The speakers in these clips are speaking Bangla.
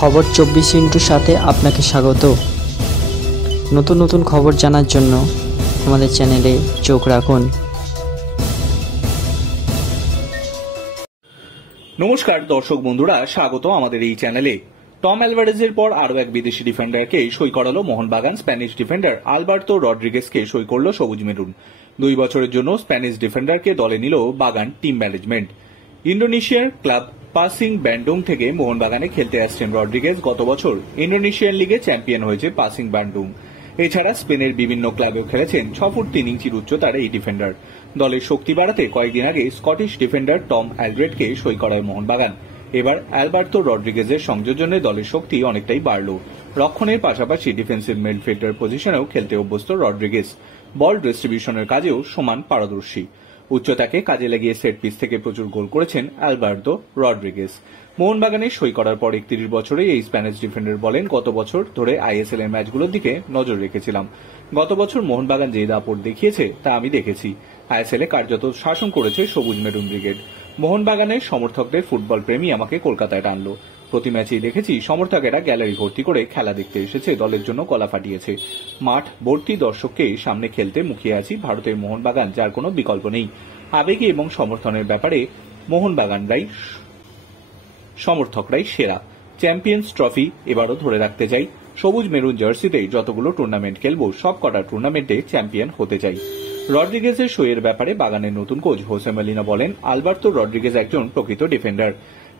খবর 24x সাথে আপনাকে স্বাগত। নতুন নতুন খবর জানার জন্য আমাদের চ্যানেলে চোখ রাখুন। নমস্কার দর্শক বন্ধুরা, স্বাগত আমাদের এই চ্যানেলে। টম অ্যালভারেজের পর আরও এক বিদেশি ডিফেন্ডারকে সই করালো মোহনবাগান। স্প্যানিশ ডিফেন্ডার আলবার্তো রড্রিগেজকে সই করল সবুজ মেরুন। 2 বছরের জন্য স্প্যানিশ ডিফেন্ডারকে দলে নিল বাগান টিম ম্যানেজমেন্ট। ইন্দোনেশিয়ার ক্লাব পাসিং ব্যান্ডুং থেকে মোহনবাগানে খেলতে আসছেন রড্রিগেজ। গত বছর ইন্দোনেশিয়ান লিগে চ্যাম্পিয়ন হয়েছে পাসিং ব্যান্ডুং। এছাড়া স্পেনের বিভিন্ন ক্লাবেও খেলেছেন। 6 ফুট 3 ইঞ্চির উচ্চতার এই ডিফেন্ডার দলের শক্তি বাড়াতে কয়েকদিন আগে স্কটিশ ডিফেন্ডার টম অ্যালড্রেডকে সই করায় মোহনবাগান। এবার অ্যালবার্তো রড্রিগেজের সংযোজনে দলের শক্তি অনেকটাই বাড়ল। রক্ষণের পাশাপাশি ডিফেন্সিভ মিডফিল্ডার পজিশনেও খেলতে অভ্যস্ত রড্রিগেজ। বল ডিস্ট্রিবিউশনের কাজেও সমান পারদর্শী। উচ্চতাকে কাজে লাগিয়ে সেট পিস থেকে প্রচুর গোল করেছেন অ্যালবার্তো রড্রিগেজ। মোহনবাগানে সই করার পর 31 বছরে এই স্প্যানিশ ডিফেন্ডার বলেন, গত বছর ধরে আইএসএল এর ম্যাচগুলোর দিকে নজর রেখেছিলাম। গত বছর মোহনবাগান যে দাপট দেখিয়েছে তা আমি দেখেছি। আইএসএল এ কার্যত শাসন করেছে সবুজ মেরুন ব্রিগেড। মোহনবাগানের সমর্থকদের ফুটবল প্রেমী আমাকে কলকাতায় টানলো। প্রতি ম্যাচেই দেখেছি সমর্থকেরা গ্যালারি ভর্তি করে খেলা দেখতে এসেছে, দলের জন্য গলা ফাটিয়েছে। মাঠ ভর্তি দর্শককে সামনে খেলতে মুখিয়ে আছি ভারতের মোহনবাগান, যার কোনো বিকল্প নেই। আবেগী এবং সমর্থনের ব্যাপারে সমর্থকরাই সেরা। চ্যাম্পিয়ন্স ট্রফি এবারও ধরে রাখতে চাই। সবুজ মেরুন জার্সিতে যতগুলো টুর্নামেন্ট খেলবো সব কটা টুর্নামেন্টে চ্যাম্পিয়ন হতে চাই। রড্রিগেজের সইয়ের ব্যাপারে বাগানের নতুন কোচ হোসে মলিনা বলেন, আলবার্তো রড্রিগেজ একজন প্রকৃত ডিফেন্ডার।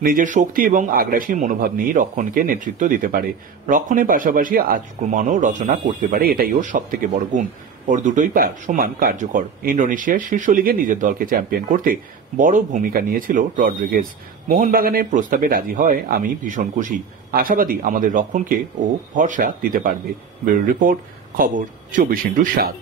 নিজের শক্তি এবং আগ্রাসী মনোভাব নিয়ে রক্ষণকে নেতৃত্ব দিতে পারে। রক্ষণের পাশাপাশি আক্রমণও রচনা করতে পারে, এটাই ওর সবথেকে বড় গুণ। ওর দুটোই পা সমান কার্যকর। ইন্দোনেশিয়ার শীর্ষ লিগে নিজের দলকে চ্যাম্পিয়ন করতে বড় ভূমিকা নিয়েছিল রড্রিগেজ। মোহনবাগানের প্রস্তাবে রাজি হয় আমি ভীষণ খুশি। আশাবাদী আমাদের রক্ষণকে ও ভরসা দিতে পারবে। ব্যুরো রিপোর্ট, খবর 24x7।